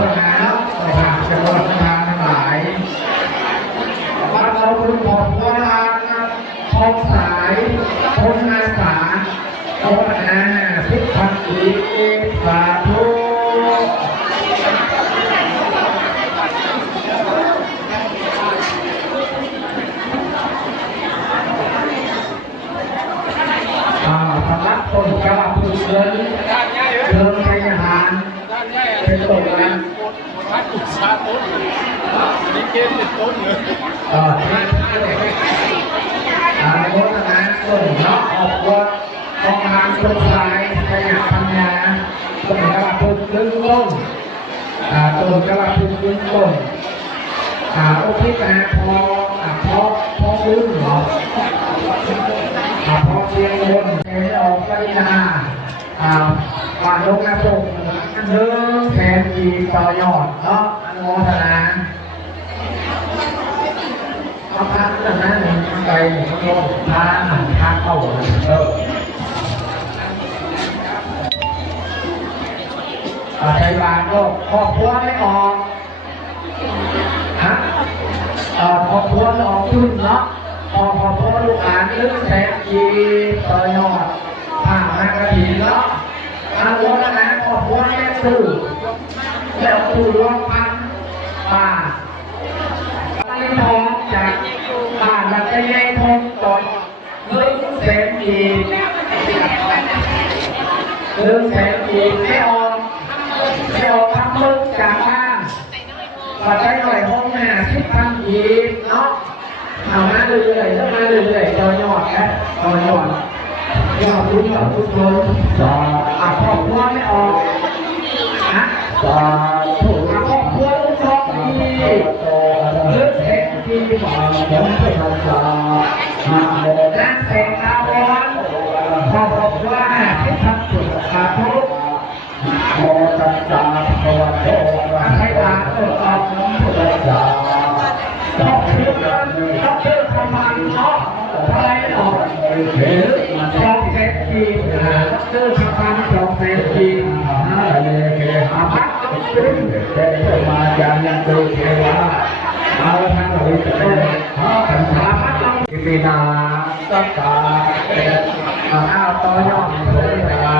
ทนาสถานจังหวัดทางทั้งหลายวัดเราคุณขอบคุณทางทองสายคนอาสาโอนาพิพัฒน์อีสาธุสำนักต้นกระพุ้งเงินเดิมในอาหารเป็นต้นนะวัดอุตสาหต้นนี่เกณฑ์เป็นต้นเลยโฆษณาต้นเนาะออกวัดกองทางต้นสายขยันปัญญาต้นกระพุ้งเงินต้นต้นกระพุ้งเงินต้นโอเคนะพอลืมเนาะพอเชียงบนแข่ออกปริญญาว่าลงนะส่งเนื้อแทนทีต่อยอดเนาะอนุโมทนาเอาพักเรื่องนั้นไปลงทางเข้าใช้บาทก็ครอบครัวไม่ออกครอบครัวออกขึ้นเนาะพอลูกหลานลึกแสนจีต่อยอดผ่านมากระถิ่นเนาะอาวัวนะครอบครัวแม่ตู้แล้วตู้รวมพันบาทไปทองจากบ้านแล้วก็ยัยทองต่อลึกแสนจีลึกแสนจีไม่ออกทั้งลึกจากบ้านปัจจัยหน่อยห้อง50,000จีเนาะเอามาเรื่อยๆต้องมาเรื่อยๆต่อยอดนะต่อยอดยอดทุกคนครอบครัวไม่ออกนะครอบครัวลูกชอบดีเลือกแสงดีบอกนั่งแสงดาววันครอบครัวที่ทำสุดขาทุกโมตัสสะภะคะวะโตอะระหะโตสัมมาสัมพุทธัสสะต้องเชื่อคำมันเนาะอะไรออกจองเซฟทีต้องเชื่อคำมันจองเซฟทีพักต้องขึ้นมาอย่างยังดูเทวะเอาทางเราจะเป็นขันธาพักต้องปีนาสักกาเอาต่อยอดเลยเทวะ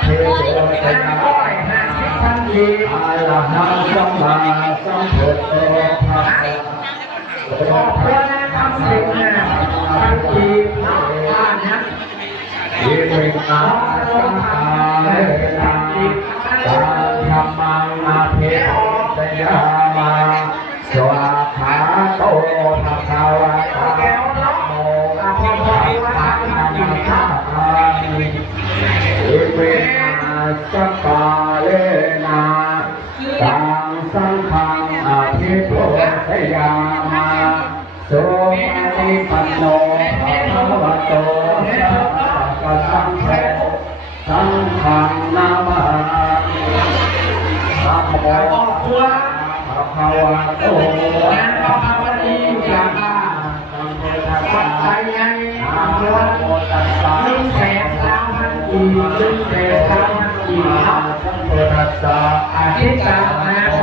50,000ทีอาลานาสัมมาสัมพุทโธภะขอบคุณนะทำสิ่งนะทันทีบ้านนะที่เป็นอาสังขารนาการทำมังนาเทศยามาสวาขาโตภะคะวะโตโมอะภะคะวะอะระหะโตที่เป็นอาสังขารนาการสังฆังอภิโภคยามาโสมติปันโนภะคะวะโตสะสังโฆสังฆังนามานะโมภะคะวะโตอะระหะโตสัมมาสัมพุทธัสสะนะโมตัสสะลึกแสนดาวพันปีลึกแสนดาวพันปีสัมพุทธัสสะอาทิตย์สัมมาโม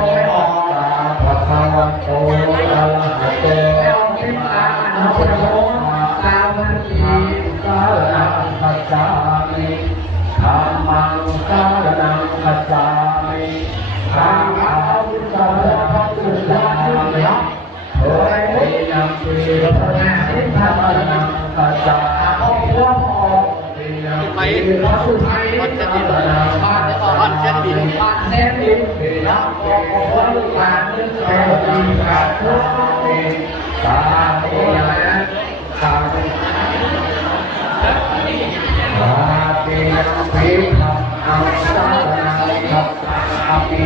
ภะคะวะโตอะระหะโตสัมมาสัมพุทธัสสะสาวันตีสารนังคัจฉามิธัมมังสารนังคัจฉามิสังฆังสารนังคัจฉามิโอ้ยยังปีพระนาทิพย์สารนังคัจฉามิไปวัดสุไทยวัดเจดีย์บ้านเจดีย์บ้านเจดีย์แล้วก็วัดลูกหลานนึกแผ่ดีกับทุกคนตาโอ้ยนะตาปีปีขับเอาตาขับอาปี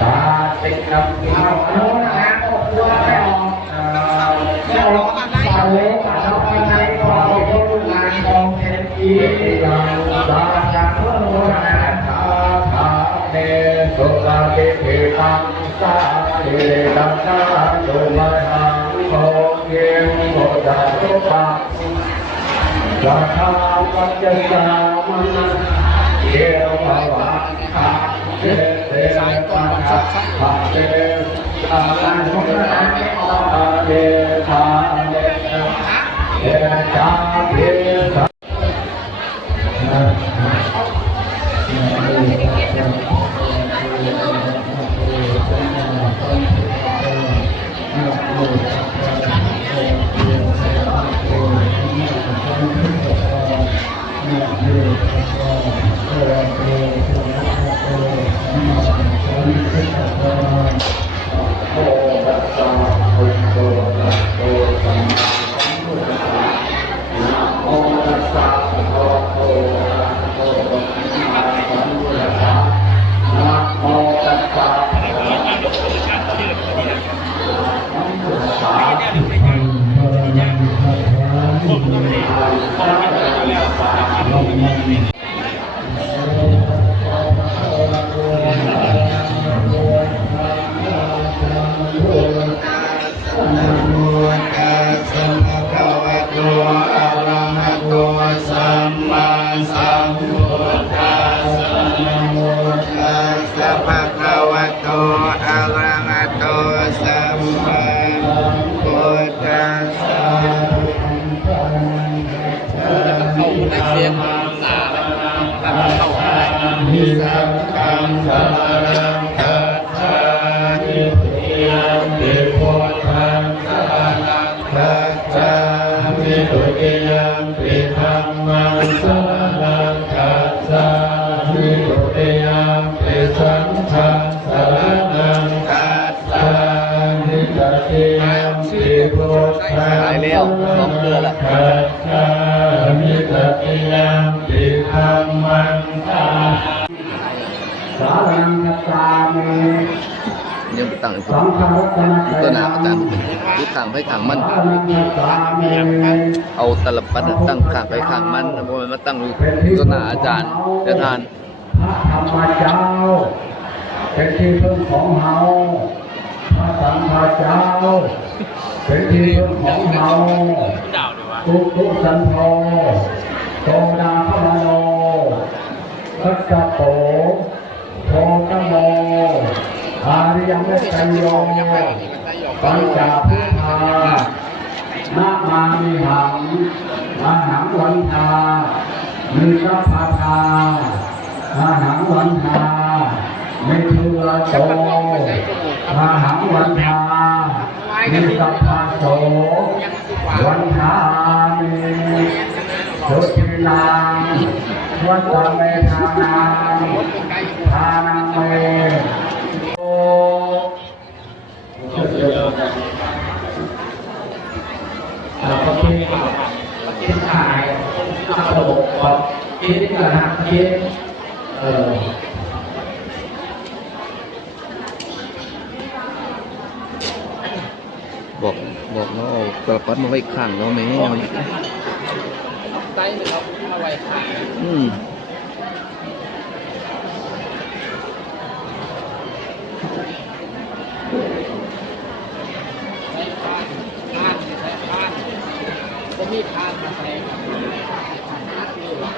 ตาติดกับปีโน้นนะครอบครัวไม่ออกไม่ออกสาวเล็กสาวไปไหนก็เอาลูกหลานกองเทนอียังสาจักรโลนะทาทาเนสุขติเทตังสาเอตังสาตุมาหังโมเกมโมจัตุปังสัทธาปัจจยามนะเทวะวะขะเจต สายตรงกับสุดสาย เดชาเดชาเดชาเดชา เข้าในเสียงหนาเลยเข้าได้ สังฆังสรณังคัจฉามิติพุทธังสรณังคัจฉามิทุติยัมปิธัมมังสรณังคัจฉามิทุติยัมปิสังฆังสรณังคัจฉามิตติยัมปิพุทธังสรณังคัจฉามิตติยัมปิธัมมังสารังคัจฉามิ ยังตั้ง สังฆรัตนะ ตัวหนาอาจารย์ยึดข้างไปข้างมัน สารังคัจฉามิ เอาตลับปัดตั้งข้างไปข้างมันเพราะมันมาตั้งตัวหนาอาจารย์เดี๋ยวทาน พระธรรมเจ้าเป็นที่พึ่งของเฮาพระสังฆเจ้าเป็นที่พึ่งของเฮา ดาวดีวะ กุกุสันโธโตดาพมโนทัสสะโตโทตโมอาริยเมตตโยปัญจพุทธานามามิหังอาหังวันทามิสัพพทาอาหังวันทามิทุลโตอาหังวันทามิสัพพโสวันทามิสุทินังวัตเมธานังทานังเมโอโอเคคิดถ่ายระบบแบบคิดกันนะคิดบอกเนาะเอาตลับปัดมาไว้ข้างเนาะแม่ ไตหนึ่งเราเอาไว้ขาย อืม ใช้พานใช้พานก็มีพานมาใส่นัดอยู่หรอ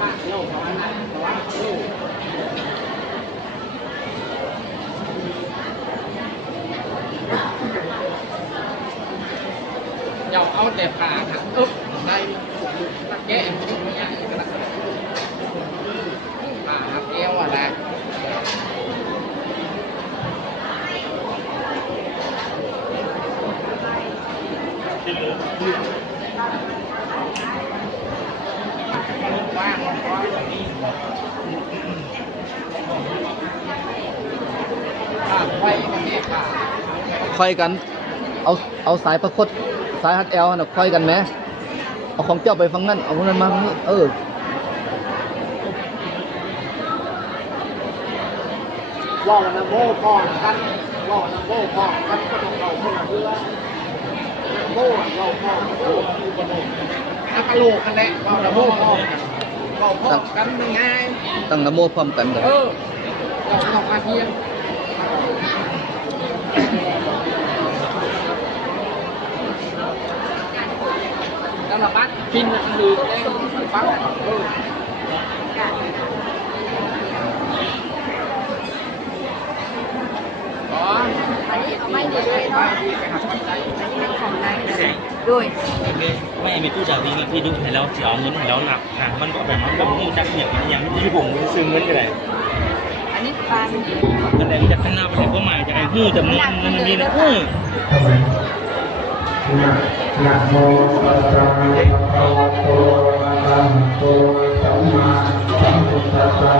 พานโลกของอันนั้นแต่ว่าโลกอย่าเอาแต่ผ่าถังอึ๊บได้ตะแกะไม่ยากก็ได้ผ่าหักเอวอะไรว่างก็นี่ผ่าไฟมันนี่ผ่า ค่อยกันเอาสายประคดสายฮัดแอลน่ะค่อยกันไหมเอาของเจ้าไปฟังนั่นเอาของนั้นมาฟังนี่ว่าวันนั้นโม่พอกันว่าวันนั้นโม่พอกันก็ต้องเราคนละเรือโม่เราพอโม่อยู่บนโม่อากาโลกันแหละว่าเราโม่พอกันเราพอกันยังไง ตั้งนะโมพร้อมกันกัน เราต้องมาเพียงแล้วเราบัดกินคือได้ปัง ไม่ดีเลยเนาะของนายด้วย ไม่มีตู้จ่ายเงินพี่ดูให้แล้วเสียเงินให้แล้วหนักมันก็แบบมันก็มูจักเนี่ยมันยังที่ผมซื้อเงินกันเลย อันนี้ปลา แต่แต่จะข้างหน้าไปก็หมายจะไอ้หูจำนวนเงินนี่นะ ทำไมนะโมตัสสะภะคะวะโตอะระหะโตสัมมาสัมพุทธัสสะ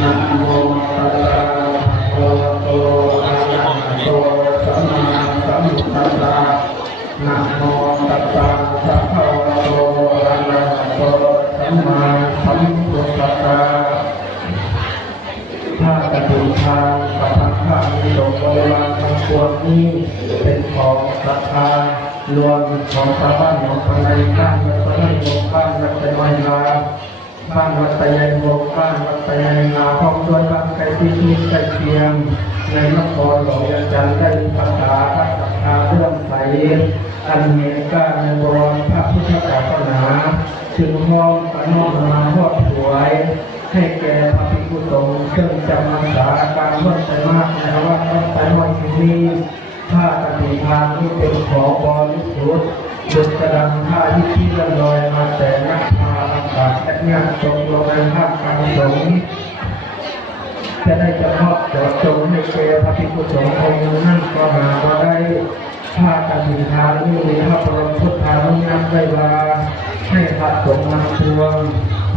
นะโมตัสสะภะคะวะโตอะระหะโตสัมมาสัมพุทธัสสะนะโมตัสสะภะคะวะโตอะระหะโตสัมมาสัมพุทธัสสะถ้ากระดูกทางกับทางข้ามีดอกบริวารทั้งปวงนี้เป็นของศรัทธารวมของชาวบ้านของคนในบ้านวัดตะไลโมกบ้านวัดตะไลนาบ้านวัดตะไลโมกบ้านวัดตะไลนาพร้อมด้วยบ้านไกลที่มีใกล้เคียงในนครหลวงยังจันทร์ได้ภาษาพระศรัทธาเรื่องใสอันเหตุการณ์ในบวรพระพุทธศาสนาจึงมองอนุโมทนาทอดถวายให้แก่พระภิกษุสงฆ์ซึ่งจำพรรษาการวัดใจมากในวัดวัดใจน้อยที่นี้ถ้าปฏิทานที่เป็นของบริสุทธิ์ดุจกระดังท่าที่ที่ละลอยมาแต่นักพาอากาศและงานตรงลงในภาคการสงฆ์จะได้จะมอบเจาะจงให้แก่พระภิกษุสงฆ์องค์นั้นก็หาว่าได้ถ้าปฏิทานนี้มีพระบรมพุทธานุญาตได้ว่าให้พระสงฆ์มาทวง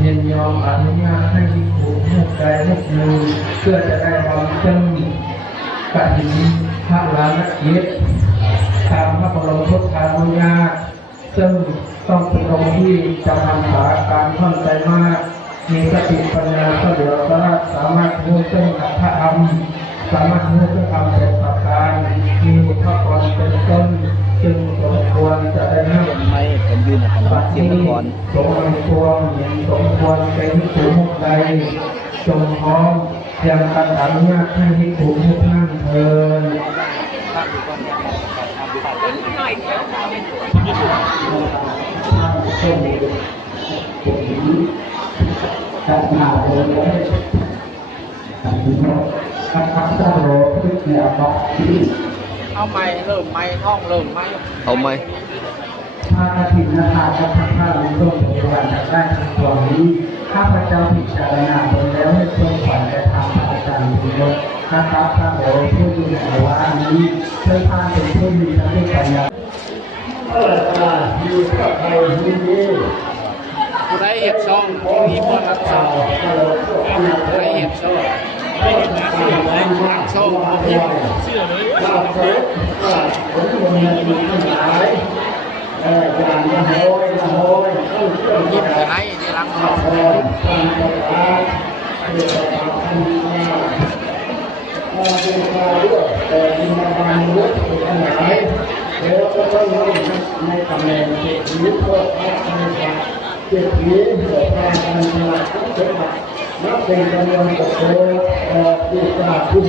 ยินยอมอนุญาตให้มีผู้มุกใดมุกหนึ่งเพื่อจะได้ความจำกฐินพระลานกิจตามพระบรมพุทธานุญาตซึ่งต้องเป็นองค์ที่จำพรรษาการท่อนใจมากมีสติปัญญาก็เหลือก็สามารถรู้เรื่องอัตถธรรมสามารถรู้เรื่องธรรมเป็นประการมีบุพกรเป็นต้นจึงสมควรจะได้นั่ง ไม่ผมยืนของวัดเสียงตะกอน สมควรเห็นสมควรเป็นผู้มุกใดจงพร้อมยังการอนุญาตให้ที่ผู้มุกนั่งเทินจัดมาเลยครับเจ้าโรขึ้นเนี่ยบอก เอาไม้เริ่มไม้ท่องเริ่มไม้ เอาไหม ถ้ากฐินนาคาพระพระในต้นบริวารจากได้ทั้งปวงนี้ข้าพเจ้าพิจารณาบนแล้วให้ทรงฝันแต่ทางพระอาจารย์พิโรจน์ข้าพระโอผู้อยู่ในว่านี้เพื่อพานเป็นผู้มีทั้งด้วยปัญญาอยู่กับใครที่นี่ ผู้ใดเห็ดช่องมีบอลรักช่องผู้ใดเห็ดช่องไม่เห็นนะเสือเลยรักช่องพิมเสือเลย เราเสร็จผมจะมีมีปัญหาอย่างละโหยละโหยต้องเชื่อ ยิ้ม ใจ แต่ไหนที่รักช่อง การจัดการเรื่องการทำงานการเป็นการเลือกแต่มีการเลือกเป็นอันไหนแล้วก็ต้องในตำแหน่งเจ็ดนิ้วเพื่อพระธรรมชาติเจ็ดนิ้วเพื่อพระธรรมชาติทั้งเจ็ดนับเป็นจำนวนกับโตที่ตราคุณ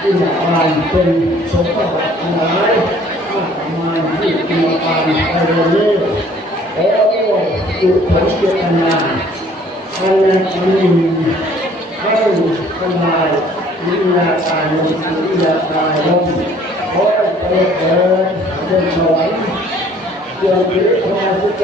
ที่หนักอ่านเป็นสมบัติทั้งหลายประมาณที่มีการไปเรื่อยๆแล้วก็จุดผลเจตนาอันนั้นมีให้ทำลายวิญญาตายลงวิญญาตายลงขอให้เกิดเป็นสวรรค์เกิดเป็นความสุขใจ